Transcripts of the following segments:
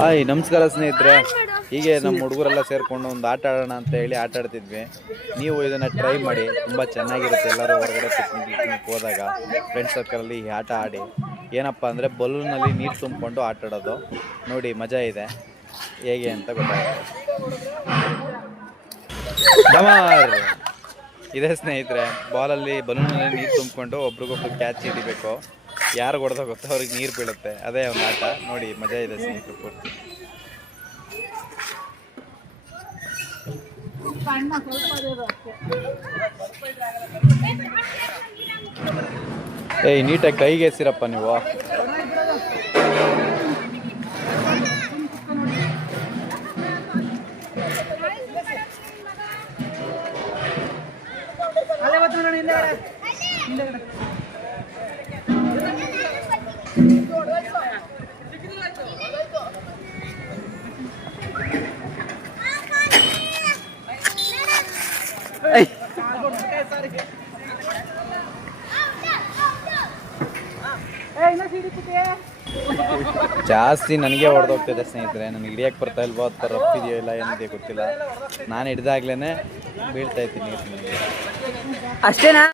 Hi ನಮಸ್ಕಾರ ಸ್ನೇಹಿತರೆ. ಹೀಗೆ ನಮ್ಮ ಹುಡುಗರೆಲ್ಲ ಸೇರಿಕೊಂಡು ಒಂದು ಆಟ ಆಡೋಣ ಅಂತ ಹೇಳಿ ಆಟ ಆಡ್ತಿದ್ವಿ. ನೀವು ಇದನ್ನು ಟ್ರೈ ಮಾಡಿ, ತುಂಬ ಚೆನ್ನಾಗಿರುತ್ತೆ. ಎಲ್ಲರೂ ಹೊರಗಡೆ ಪಿಕ್ನಿಕ್ ಹೋದಾಗ ಫ್ರೆಂಡ್ಸ್ ಸರ್ಕಲಲ್ಲಿ ಈ ಆಟ ಆಡಿ. ಏನಪ್ಪ ಅಂದರೆ ಬಲೂನಲ್ಲಿ ನೀರು ತುಂಬಿಕೊಂಡು ಆಟ ಆಡೋದು. ನೋಡಿ ಮಜಾ ಇದೆ, ಹೇಗೆ ಅಂತ ಗೊತ್ತಾಗುತ್ತೆ. ಡಮಾರ್ ಇದೆ ಸ್ನೇಹಿತರೆ, ಬಾಲಲ್ಲಿ ಬಲೂನಲ್ಲಿ ನೀರು ತುಂಬಿಕೊಂಡು ಒಬ್ರಿಗೊಬ್ರು ಕ್ಯಾಚ್ ಹಿಡಿಬೇಕು. ಯಾರು ಹೊಡೆದ ಗೊತ್ತೋ ಅವ್ರಿಗೆ ನೀರು ಬೀಳುತ್ತೆ. ಅದೇ ಒಂದು ಆಟ. ನೋಡಿ ಮಜಾ ಇದೆ ಸ್ನೇಹಿತರು ಪೂರ್ತಿ. ಏಯ್ ನೀಟಾಗಿ ಕೈಗೆ ಎಸಿರಪ್ಪ ನೀವು. ಜಾಸ್ತಿ ನನಗೆ ಹೊಡೆದೋಗ್ತಿದೆ ಸ್ನೇಹಿತರೆ. ನನಗೆ ಹಿಡಿಯಕ್ಕೆ ಬರ್ತಾ ಇಲ್ವೋ ಅಥವಾ ರಫ್ ಇದೆಯೋ ಇಲ್ಲ ಏನಿದೆ ಗೊತ್ತಿಲ್ಲ. ನಾನು ಹಿಡ್ದಾಗ್ಲೇ ಬೀಳ್ತಾ ಇದ್ದೀನಿ ಅಷ್ಟೇನಾ.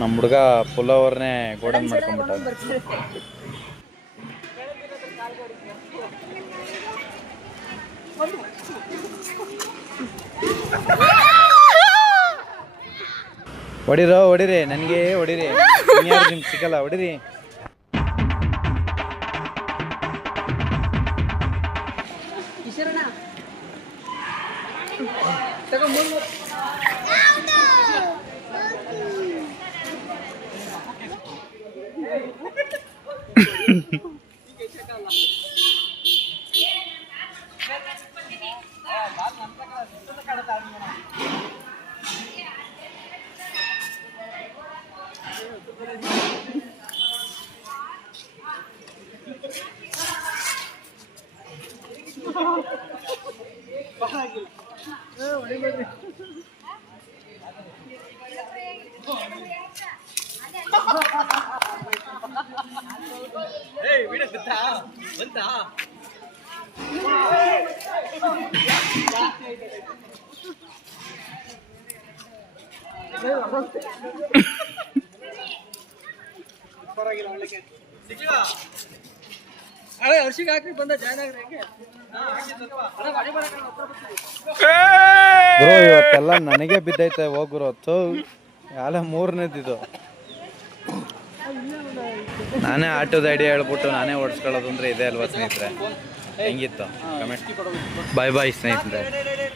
ನಮ್ಮ ಹುಡುಗ ಪುಲ್ಲವರ್ನೇ ಗೋಡನ್ ಮಾಡ್ಕೊಂಡ್ಬಿಟ್ಟ. ಹೊಡಿರಿ, ನನಗೆ ಹೊಡಿರಿ, ನಿಮ್ಗೆ ಸಿಗಲ್ಲ, ಹೊಡಿರಿ. ಬ್ರೋ ಇವತ್ತೆಲ್ಲ ನನಗೆ ಬಿದ್ದೈತೆ. ಹೋಗ್ರು ಹೊತ್ತು ಯಾಲ ಮೂರನೇದಿದು. ನಾನೇ ಆಟೋದ ಐಡಿಯಾ ಹೇಳ್ಬಿಟ್ಟು ನಾನೇ ಓಡಿಸ್ಕೊಳ್ಳೋದು ಅಂದರೆ ಇದೆ ಅಲ್ವಾ ಸ್ನೇಹಿತರೆ? ಹೆಂಗಿತ್ತು ಕಮೆಂಟ್. ಬಾಯ್ ಸ್ನೇಹಿತರೆ.